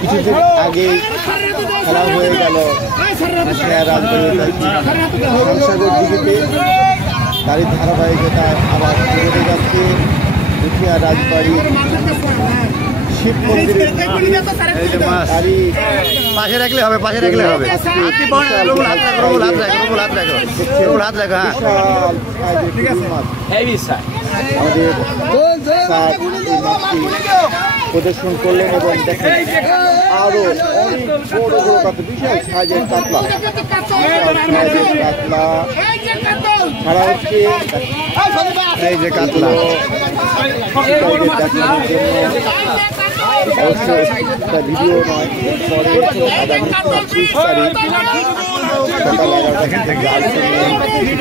কিছুদিন আগে খেলা হয়ে গেল সংসদের দিকে তারই ধারাবাহিকতায় আবার ফিরে যাচ্ছে দুখিয়া রাজবাড়ি শিব মন্দিরের পাশে রাখলে হবে, পাশে রাখলে হবে। প্রদর্শন করলেন এবং দেখেন আরো অনেক বড় বড় কাতলা, বিশাল সাইজের কাতলা ছাড়া হচ্ছে এই যে কাতলা ভিডিও নয়, পরে আগামী 25 তারিখ সকাল 11টা থেকে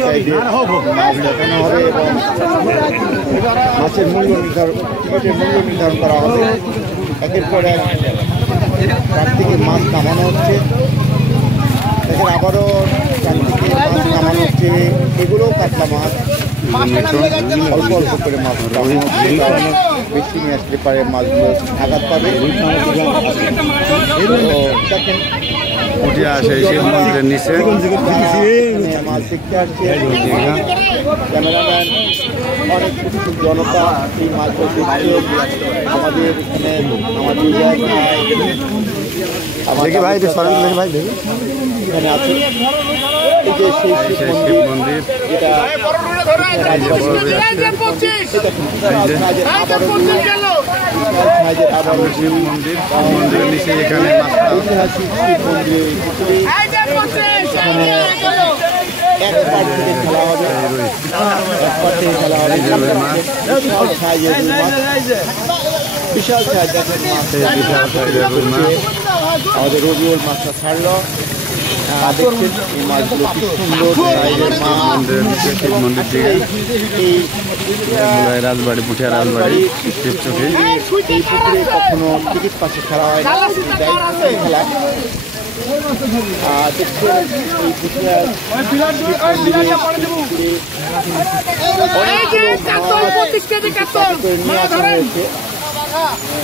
মাছ দেখানো হবে এবং মাছের মূল্য নির্ধারণ করা হবে। একের পর এক তার থেকে মাছ নামানো হচ্ছে, দেখেন আবারও তার থেকে মাছ নামানো হচ্ছে। এগুলোও কাতলা মাছ, অল্প অল্প করে মাছ বেশি নিয়ে আসতে পারে, মাছগুলো আঘাত পাবে। দেখেন মাছ দেখতে আসছে ক্যামেরাম্যান, অনেক কিছু জনতা এই মাছগুলো দেখছে। আমাদের এখানে এখানে আছে এই যে সেই শিব মন্দির, যেটা আবারও শিব মন্দির, মন্দিরের নিচে এখানে ঐতিহাসিক শিব মন্দির এক পার থেকে খেলা হবে, এক পার থেকে খেলা হবে। বিশাল সাইজের বিশাল সাইজ দেখেন আমাদের রবিউল মাছটা ছাড়লো। দেখছেন এই মাছগুলো কি সুন্দর সাইজের মাছ। রাজবাড়ি পুঠিয়া রাজবাড়ি এই পুকুরে কখনো টিকিট পাশে খেলা হয় না, খেলা দেখছেন এই পুকুরে নিয়ে আসা হয়েছে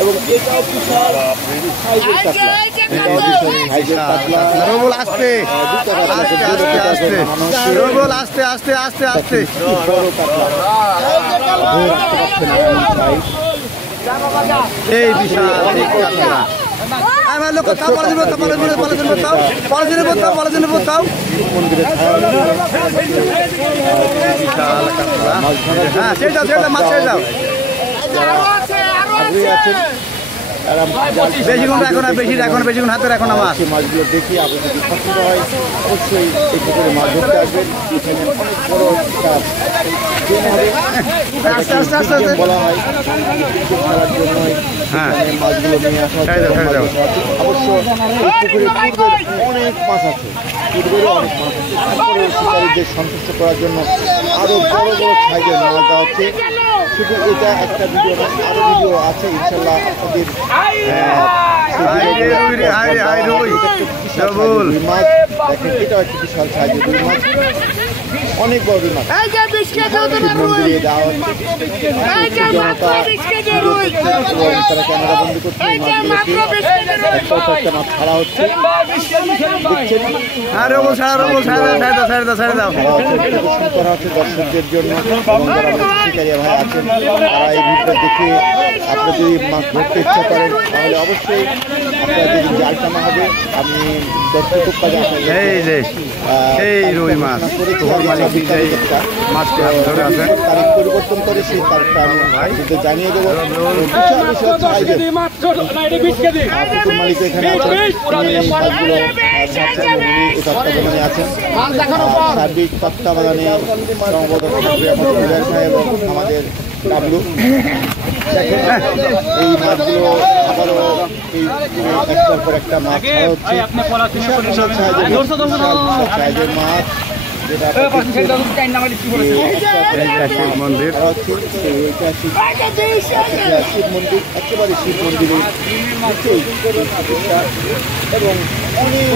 এবং এটাও বিশাল সাইজের কাতলা। আস্তে আস্তে আস্তে আস্তে এই বিশাল আমার লোক বেশিক্ষণ রাখো না, বেশিক্ষণ হাতে রাখো না মাছ। মাছগুলো দেখি আপনার যদি পছন্দ হয় অবশ্যই এই পুকুরে মাছ ধরতে আসবেন। এখানে অনেক বড় একটা বলা হয়, খেলার জন্যই মাছগুলো নিয়ে আসা হচ্ছে। অবশ্য এই পুকুরে অনেক মাছ আছে, পূর্বেরও অনেক মাছ আছে। তারপরে শিকারীদের সন্তুষ্ট করার জন্য আরো বড় বড় সাইজের মাছ দেওয়া হচ্ছে। শুধু এটা একটা ভিডিও না, আরো ভিডিও আছে ইনশাল্লাহ আপনাদের। মাছ দেখেন, এটাও একটা বিশাল সাইজের রুই মাছ, অনেক বড় রুই মাছ মন্দিরে দেওয়া হচ্ছে। তারা ক্যামেরা বন্দি করছে, মাছগুলোকে মাছ ছাড়া হচ্ছে। করা হচ্ছে দর্শকদের জন্য এবং যারা শিকারী ভাই আছেন তারা এই ভিডিওটা দেখে আপনারা যদি মাছ ধরতে ইচ্ছা করেন তাহলে অবশ্যই আপনারা যদি জাল টানা হবে। আমি দর্শক তারিখ পরিবর্তন করে সেই তারিখটা আমি কিন্তু জানিয়ে দেবো। মালিক এখানে আছেন, সার্বিক তত্ত্বাবধানে এবং আমাদের ডাবলু। দেখেন এই মাছগুলো আবারও এই একটার পর একটা মাছ খাওয়া হচ্ছে। বিশাল বিশাল সাইজের মাছ যেটা আপনারা দেখছেন, এইটা শিব মন্দির। এটা হচ্ছে এইটা শিব মন্দির, একেবারে শিব মন্দিরের নিচেই এই প্রতিষ্ঠা এবং অনেক